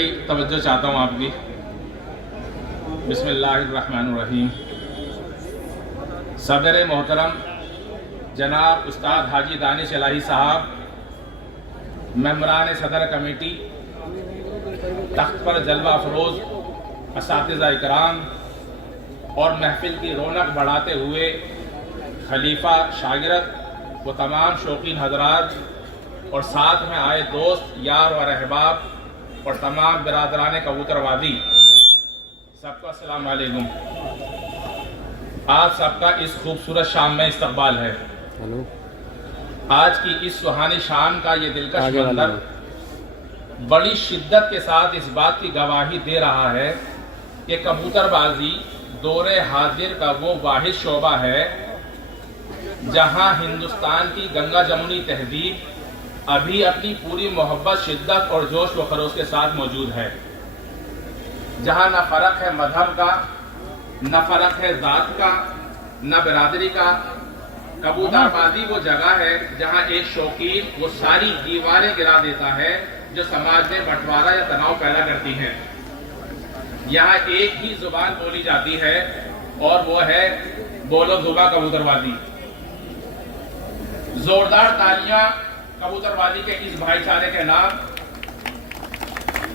भाई तवज्जो चाहता हूँ आपकी। बिस्मिल्लाहिर्रहमानिर्रहीम। सदर मोहतरम जनाब उस्ताद हाजी दानिश इलाही साहब, मेंबरान सदर कमेटी, तख्त पर जलवा अफरोज असातिज़ा इकराम और महफिल की रौनक बढ़ाते हुए खलीफा शागिर्द व तमाम शौकीन हजरात और साथ में आए दोस्त यार व रहबाब और तमाम बिरादरान कबूतरबाजी, सबको अस्सलाम वालेकुम। आप सबका इस खूबसूरत शाम में इस्तकबाल है। आज की इस सुहानी शाम का ये दिलकश मंजर बड़ी शिद्दत के साथ इस बात की गवाही दे रहा है कि कबूतरबाजी दौरे हाजिर का वो वाहिद शोबा है जहां हिंदुस्तान की गंगा जमुनी तहजीब अभी अपनी पूरी मोहब्बत, शिद्दत और जोश व खरोश के साथ मौजूद है, जहां न फर्क है मजहब का, न फर्क है जात का, न बिरादरी का। कबूतरबाजी वो जगह है जहां एक शौकीन वो सारी दीवारें गिरा देता है जो समाज में बंटवारा या तनाव पैदा करती हैं। यहाँ एक ही जुबान बोली जाती है और वो है बोलो जुबा कबूतरबाजी। जोरदार तालियां कबूतरबाजी के इस भाईचारे के नाम।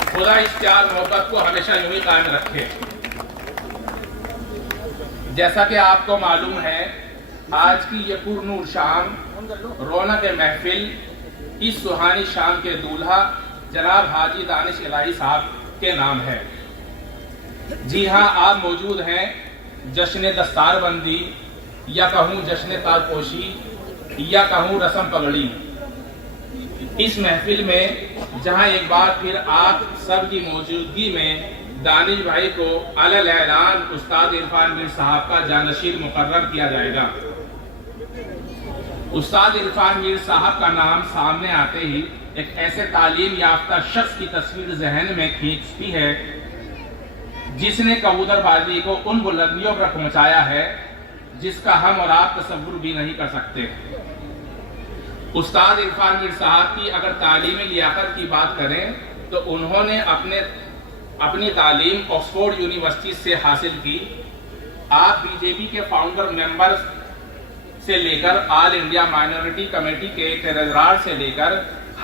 खुदा इस प्यार मोहब्बत को हमेशा यूं ही कायम रखे। जैसा कि आपको मालूम है, आज की ये पुरनूर शाम, रौनक महफिल, इस सुहानी शाम के दूल्हा जनाब हाजी दानिश इलाही साहब के नाम है। जी हाँ, आप मौजूद हैं जश्न दस्तारबंदी या कहूँ जश्न ताजपोशी या कहूँ रस्म पगड़ी। इस महफिल में जहां एक बार फिर आप सब की मौजूदगी में दानिश भाई को अलल ऐलान उस्ताद इरफान मीर साहब का जानशीर मुकर्रर किया जाएगा। उस्ताद इरफान मीर साहब का नाम सामने आते ही एक ऐसे तालीम याफ्ता शख्स की तस्वीर जहन में खींचती है जिसने कबूतरबाजी को उन बुलंदियों पर पहुंचाया है जिसका हम और आप तसव्वुर भी नहीं कर सकते। उस्ताद इरफान मीर साहब की अगर तालीमी लियाकत की बात करें तो उन्होंने अपनी तालीम ऑक्सफोर्ड यूनिवर्सिटी से हासिल की। आप बीजेपी के फाउंडर मेंबर से लेकर ऑल इंडिया माइनॉरिटी कमेटी के ट्रेजरार से लेकर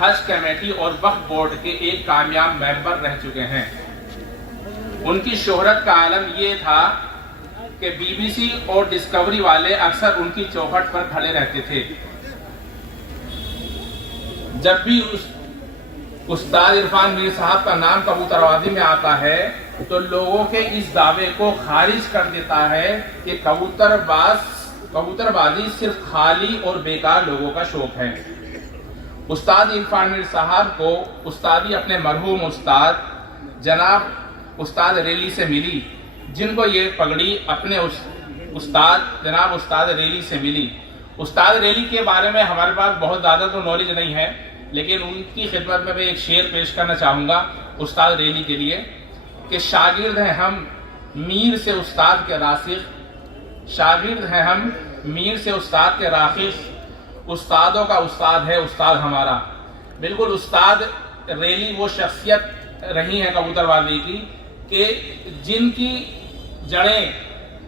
हज कमेटी और वक्फ बोर्ड के एक कामयाब मेंबर रह चुके हैं। उनकी शोहरत का आलम ये था कि बीबीसी और डिस्कवरी वाले अक्सर उनकी चौखट पर खड़े रहते थे। जब भी उस्ताद इरफान मीर साहब का नाम कबूतरबाजी में आता है तो लोगों के इस दावे को खारिज कर देता है कि कबूतरबाजी सिर्फ खाली और बेकार लोगों का शौक है। उस्ताद इरफान मीर साहब को उस्तादी अपने मरहूम उस्ताद जनाब उस्ताद रेली से मिली, जिनको ये पगड़ी अपने उस्ताद जनाब उस्ताद रेली से मिली। उस्ताद रेली के बारे में हमारे पास बहुत ज़्यादा तो नॉलेज नहीं है, लेकिन उनकी खिदमत में मैं एक शेर पेश करना चाहूँगा उस्ताद रेली के लिए कि शागिर्द हैं हम मीर से उस्ताद के रासिख, शागिर्द हैं हम मीर से उस्ताद के राखिश, उस्तादों का उस्ताद है उस्ताद हमारा। बिल्कुल उस्ताद रेली वो शख्सियत रही है कबूतरबाजी की कि जिनकी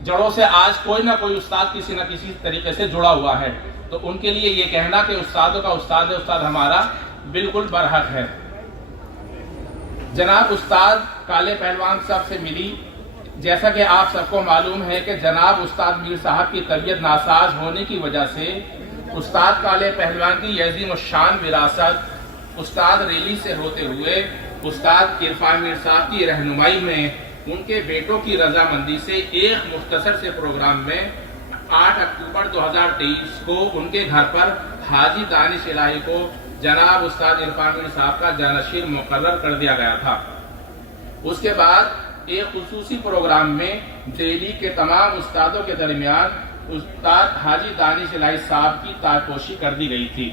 जड़ों से आज कोई ना कोई उस्ताद किसी न किसी तरीके से जुड़ा हुआ है। तो उनके लिए ये कहना कि उस्तादों का उस्ताद है उस्ताद हमारा बिल्कुल बरहक है। जनाब उस्ताद काले पहलवान साहब से मिली। जैसा कि आप सबको मालूम है कि जनाब उस्ताद मीर साहब की तबीयत नासाज होने की वजह से उस्ताद काले पहलवान की अज़ीम शान विरासत उस्ताद रेली से होते हुए उस्ताद इरफान मीर साहब की रहनुमाई में उनके बेटों की रजामंदी से एक मुख्तसर से प्रोग्राम में 8 अक्टूबर 2023 को उनके घर पर हाजी दानिश इलाही को जनाब उस्ताद इरफान मीर साहब का जानशीर मुकर्रर कर दिया गया था। उसके बाद एक खुसूसी प्रोग्राम में दिल्ली के तमाम उस्तादों के दरमियान उस्ताद हाजी दानिश इलाही साहब की ताजपोशी कर दी गई थी।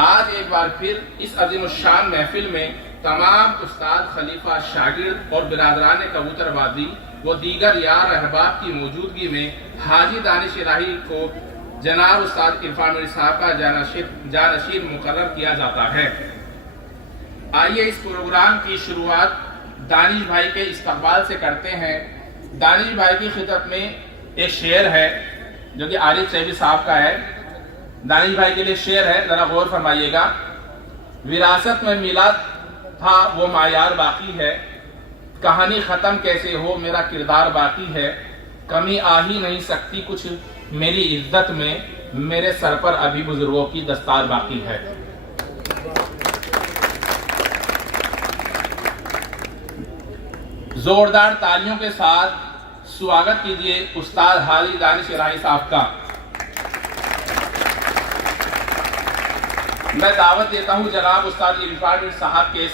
आज एक बार फिर इस अजीम शान महफिल में तमाम उस्ताद, खलीफा, शागिर्द और बिरादरान कबूतरबाजी वो दीगर यार रहबाब की मौजूदगी में हाजी दानिश इलाही को जनाब उस्ताद इरफान मीर साहब का जानशीर मुकर्रर किया जाता है। آئیے اس پروگرام کی شروعات دانش بھائی کے استقبال سے کرتے ہیں۔ دانش بھائی کی خدمت میں ایک شعر ہے جو کہ عارف سیفی صاحب کا ہے۔ دانش بھائی کے لیے شعر ہے، ذرا غور فرمائیے گا۔ وراثت میں ملا تھا وہ معیار باقی ہے، کہانی ختم کیسے ہو میرا کردار باقی ہے، کمی آ ہی نہیں سکتی کچھ میری عزت میں، میرے سر پر ابھی بزرگوں کی دستار باقی ہے۔ زوردار تالیوں کے ساتھ سواگت کیجئے استاد حاجی دانش الہی صاحب کا۔ میں دعوت دیتا ہوں جناب استاد عرفان صاحب کے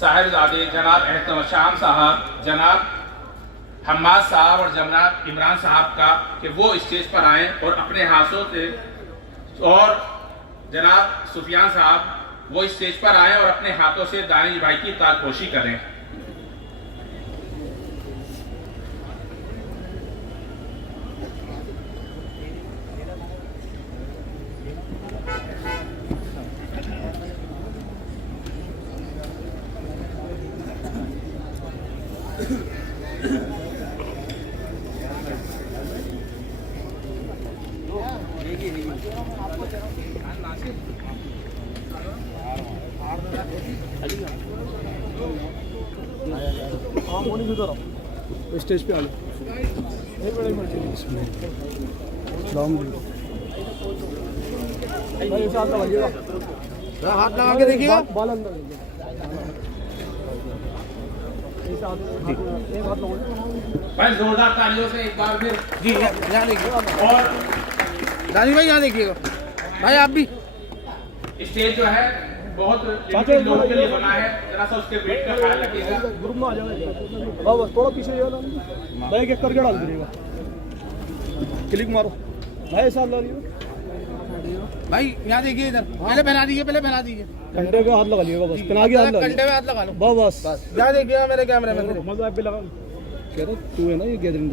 صاحبزادے جناب احترام شام صاحب، جناب حماد صاحب اور جناب عمران صاحب کا کہ وہ اسٹیج پر آئیں اور اپنے ہاتھوں سے، اور جناب سفیان صاحب وہ اسٹیج پر آئیں اور اپنے ہاتھوں سے دانش بھائی کی تاجپوشی کریں۔ اسٹیج پہ آ لو۔ السلام علیکم۔ ہاتھ لگا کے دیکھیے گا۔ بال اندر بھائی زوردار تالیوں سے ایک بار پھر جی یہاں دیکھیے گا، اور دانش بھائی یہاں دیکھیے گا، بھائی آپ بھی۔ اسٹیج جو ہے بہت لمیٹڈ لوگوں کے لیے بنا ہے، ذرا سا اس کے ویٹ کا خیال رکھیے گا۔ گروپ میں آ جاؤ، بس تھوڑا پیچھے جاؤ، بھائی ایک کر کے ڈال دیجیے گا، کلک مارو بھائی، ساتھ لا لیجیے بھائی یہاں دیکھیے ادھر، پہلے پہنا دیجیے، پہلے پہنا دیجیے، کنڈے پہ ہاتھ لگا لیے گا، بس پنا کے ہاتھ لگا کنڈے میں ہاتھ لگا لو، بس یہاں دیکھیے گا میرے کیمرے میں۔ مزہ آپ پہ لگا کہہ رہا تو ہے نا، یہ گیدرنگ